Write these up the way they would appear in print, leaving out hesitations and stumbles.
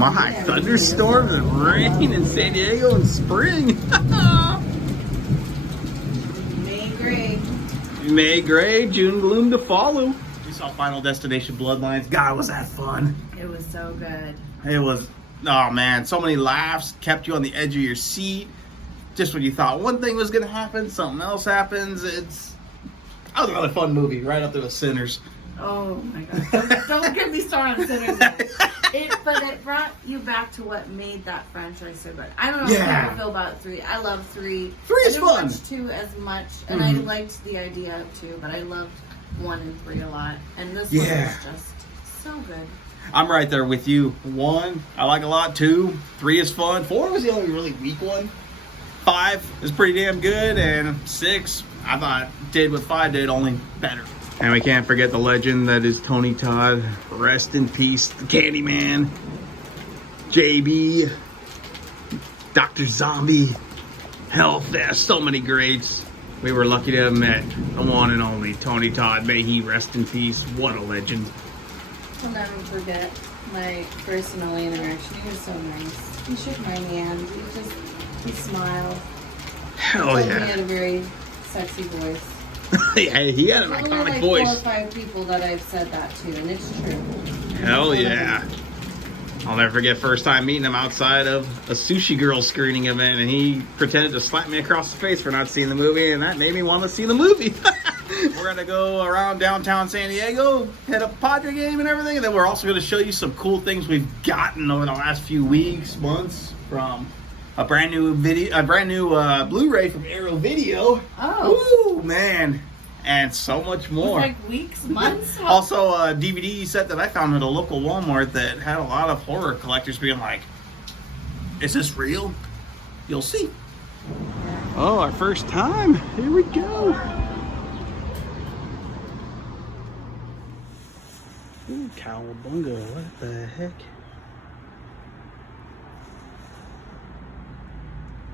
my, thunderstorms and rain in San Diego in spring. May gray. May gray, June gloom to follow. We saw Final Destination Bloodlines. God, was that fun. It was so good. It was, oh man, so many laughs, kept you on the edge of your seat. Just when you thought one thing was going to happen, something else happens. That was another fun movie, right up there with Sinners. Oh my God. Don't get me started on Sinners. But it brought you back to what made that franchise so good. I don't know how people feel about 3. I love 3. 3 is fun. I didn't watch 2 as much, and I liked the idea of 2, but I loved 1 and 3 a lot. And this one was just so good. I'm right there with you. 1, I like a lot. 2, 3 is fun. 4 was the only really weak one. 5 is pretty damn good, and 6, I thought did what 5 did, only better. And we can't forget the legend that is Tony Todd. Rest in peace, the Candyman, JB, Dr. Zombie, Hellfest, so many greats. We were lucky to have met the one and only Tony Todd. May he rest in peace. What a legend. I'll never forget my first and only interaction. He was so nice. He shook my hand. He smiled. Hell He yeah. had a very sexy voice. Yeah, he had an iconic like voice. 4 or 5 people that I've said that to, and it's true. Hell yeah. I'll never forget first time meeting him outside of a Sushi Girl screening event, and he pretended to slap me across the face for not seeing the movie, and that made me want to see the movie. We're going to go around downtown San Diego, hit a Padre game and everything, and then we're also going to show you some cool things we've gotten over the last few weeks, months, from a brand new Blu-ray from Arrow Video. Oh. Ooh, man. And so much more. Like weeks, months? Also, a DVD set that I found at a local Walmart that had a lot of horror collectors being like, is this real? You'll see. Oh, our first time. Here we go. Ooh, cowabunga. What the heck?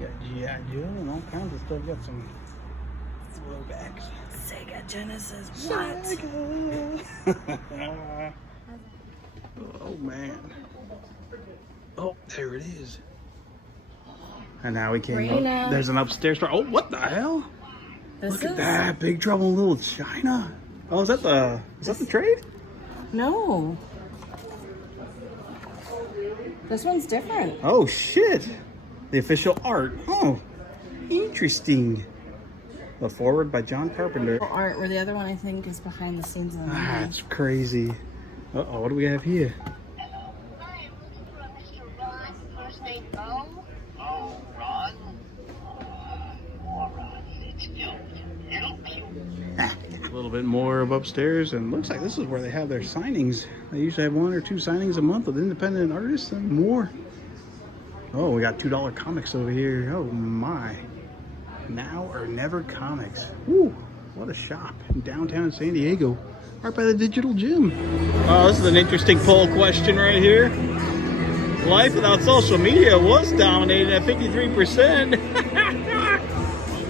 Got G.I. Joe and all kinds of stuff. Got some throwbacks. Sega Genesis. What? Oh, man. Oh, there it is. And now we can go. There's an upstairs door. Oh, what the hell? Look at that. Big Trouble in Little China. Oh, is that the trade? No. This one's different. Oh, shit. The official art. Oh, interesting. The forward by John Carpenter. Art, where the other one I think is behind the scenes of the movie. That's crazy. Uh-oh, what do we have here? Hi, I'm looking for Mr. Ron. First name Bo? Oh, Ron. Ron, it's Joe. Help you. A little bit more of upstairs, and looks like this is where they have their signings. They usually have 1 or 2 signings a month with independent artists and more. Oh, we got $2 comics over here. Oh my. Now or Never Comics. Woo, what a shop in downtown San Diego, right by the Digital Gym. Oh, this is an interesting poll question right here. Life without social media was dominated at 53%.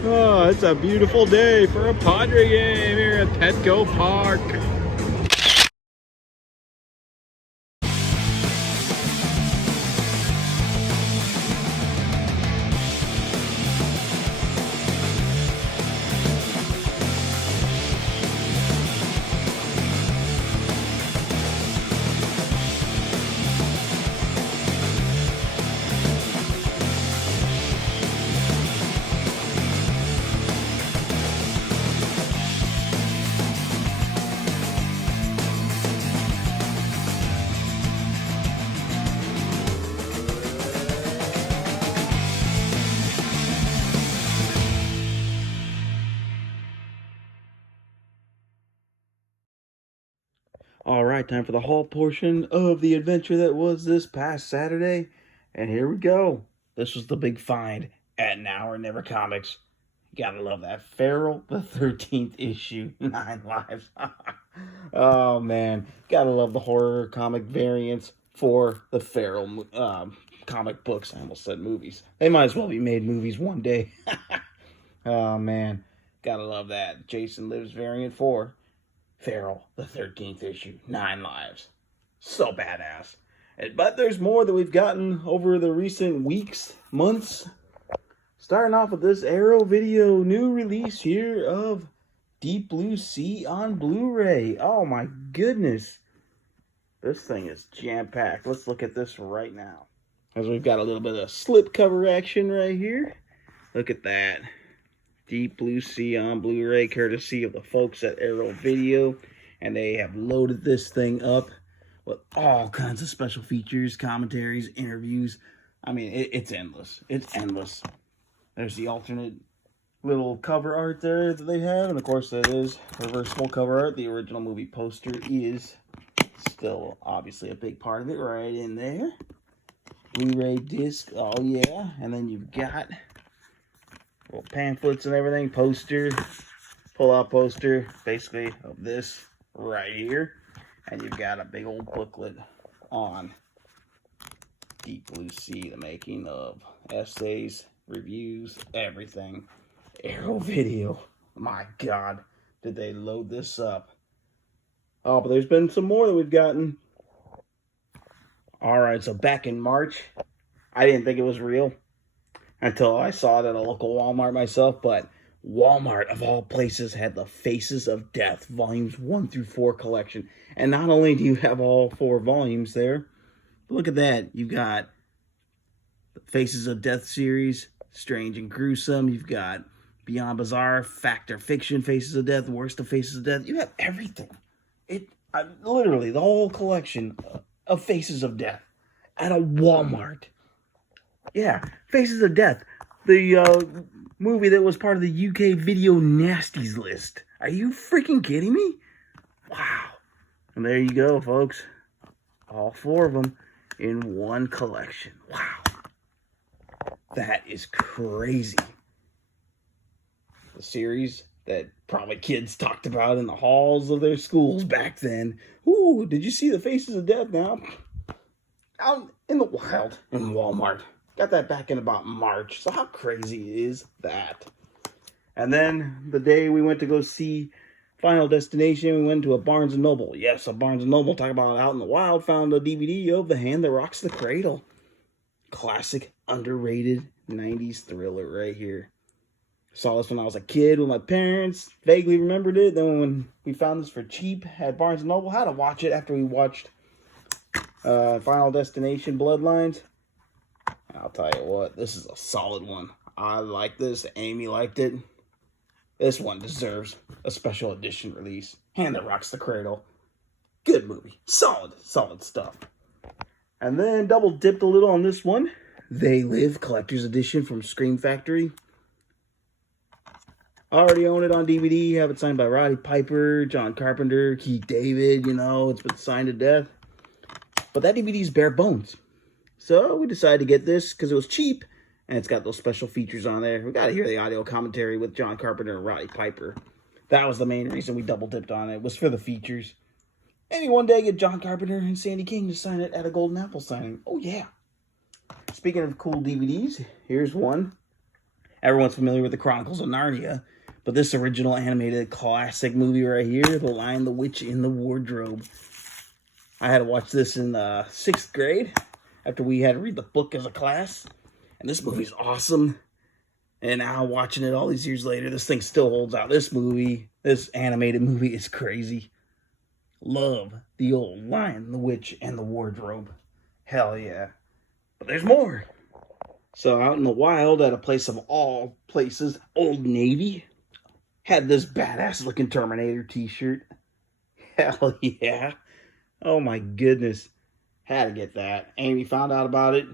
Oh, it's a beautiful day for a Padre game here at Petco Park. All right, time for the haul portion of the adventure that was this past Saturday. And here we go. This was the big find at Now or Never Comics. Gotta love that. Feral, the 13th issue, 9 lives. Oh, man. Gotta love the horror comic variants for the Feral comic books. I almost said movies. They might as well be made movies one day. Oh, man. Gotta love that. Jason Lives variant for Feral, the 13th issue, 9 lives. So badass. But there's more that we've gotten over the recent weeks, months. Starting off with this Arrow Video new release here of Deep Blue Sea on Blu-ray. Oh my goodness. This thing is jam-packed. Let's look at this right now. As we've got a little bit of slipcover action right here. Look at that. Deep Blue Sea on Blu-ray, courtesy of the folks at Arrow Video. And they have loaded this thing up with all kinds of special features, commentaries, interviews. I mean, it's endless. It's endless. There's the alternate little cover art there that they have. And of course, that is reversible cover art. The original movie poster is still obviously a big part of it right in there. Blu-ray disc, oh yeah. And then you've got little pamphlets and everything, poster, pull-out poster, basically of this right here. And you've got a big old booklet on Deep Blue Sea, the making of, essays, reviews, everything. Arrow Video, my God, did they load this up. Oh, but there's been some more that we've gotten. Alright, so back in March, I didn't think it was real until I saw it at a local Walmart myself, but Walmart, of all places, had the Faces of Death, volumes 1 through 4 collection. And not only do you have all 4 volumes there, but look at that. You've got the Faces of Death series, Strange and Gruesome. You've got Beyond Bizarre, Fact or Fiction, Faces of Death, Worst of Faces of Death. You have everything. Literally, the whole collection of Faces of Death at a Walmart. Yeah, Faces of Death. The movie that was part of the UK Video Nasties list. Are you freaking kidding me? Wow. And there you go, folks. All 4 of them in one collection. Wow. That is crazy. The series that probably kids talked about in the halls of their schools back then. Ooh, did you see the Faces of Death now? Out in the wild in Walmart. Got that back in about March. So how crazy is that? And then the day we went to go see Final Destination, we went to a Barnes & Noble. Yes, a Barnes & Noble. Talk about out in the wild. Found a DVD of The Hand That Rocks the Cradle. Classic, underrated 90s thriller right here. Saw this when I was a kid with my parents. Vaguely remembered it. Then when we found this for cheap at Barnes & Noble, had to watch it after we watched Final Destination Bloodlines. I'll tell you what, this is a solid one. I like this. Amy liked it. This one deserves a special edition release. Hand That Rocks the Cradle. Good movie. Solid stuff. And then double dipped a little on this one. They Live Collector's Edition from Scream Factory. Already own it on DVD. Have it signed by Roddy Piper, John Carpenter, Keith David. You know, it's been signed to death. But that DVD is bare bones. So we decided to get this because it was cheap. And it's got those special features on there. We got to hear the audio commentary with John Carpenter and Roddy Piper. That was the main reason we double dipped on it. Was for the features. Maybe one day get John Carpenter and Sandy King to sign it at a Golden Apple signing. Oh yeah. Speaking of cool DVDs, here's one. Everyone's familiar with the Chronicles of Narnia. But this original animated classic movie right here, The Lion, the Witch, in the Wardrobe. I had to watch this in 6th grade after we had to read the book as a class. And this movie's awesome. And now watching it all these years later, this thing still holds out. This movie, this animated movie is crazy. Love the old Lion, the Witch, and the Wardrobe. Hell yeah. But there's more. So out in the wild, at a place of all places, Old Navy, had this badass looking Terminator t-shirt. Hell yeah. Oh my goodness. Had to get that. Amy found out about it.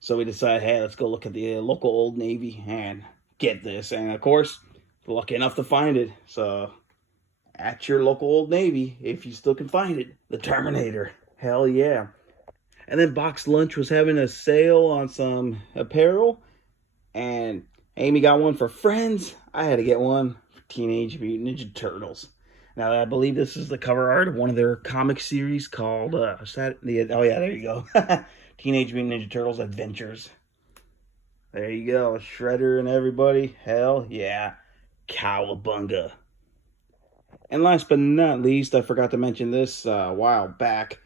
So we decided, hey, let's go look at the local Old Navy and get this. And of course, lucky enough to find it. So at your local Old Navy, if you still can find it, the Terminator. Hell yeah. And then Box Lunch was having a sale on some apparel. And Amy got one for Friends. I had to get one for Teenage Mutant Ninja Turtles. Now, I believe this is the cover art of one of their comic series called, oh yeah, there you go. Teenage Mutant Ninja Turtles Adventures. There you go. Shredder and everybody. Hell yeah. Cowabunga. And last but not least, I forgot to mention this a while back.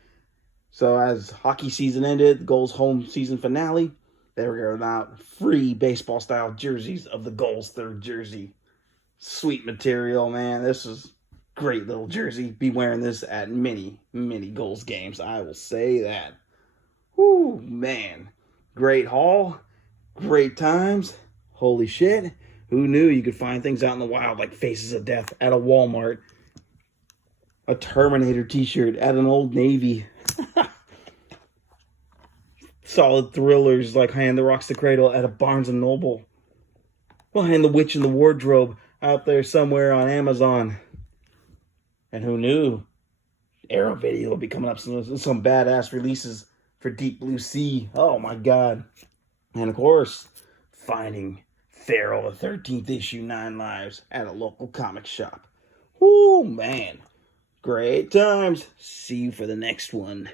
So as hockey season ended, the Gulls' home season finale, they were giving out free baseball-style jerseys of the Gulls' third jersey. Sweet material, man. This is great little jersey. Be wearing this at many, many Gulls games. I will say that. Whoo, man. Great haul. Great times. Holy shit. Who knew you could find things out in the wild like Faces of Death at a Walmart? A Terminator t-shirt at an Old Navy. Solid thrillers like Hand the Rocks the Cradle at a Barnes & Noble. Behind the Witch in the Wardrobe out there somewhere on Amazon. And who knew? Arrow Video will be coming up soon. Some badass releases for Deep Blue Sea. Oh my god. And of course, finding Feral the 13th issue 9 Lives at a local comic shop. Oh man. Great times. See you for the next one.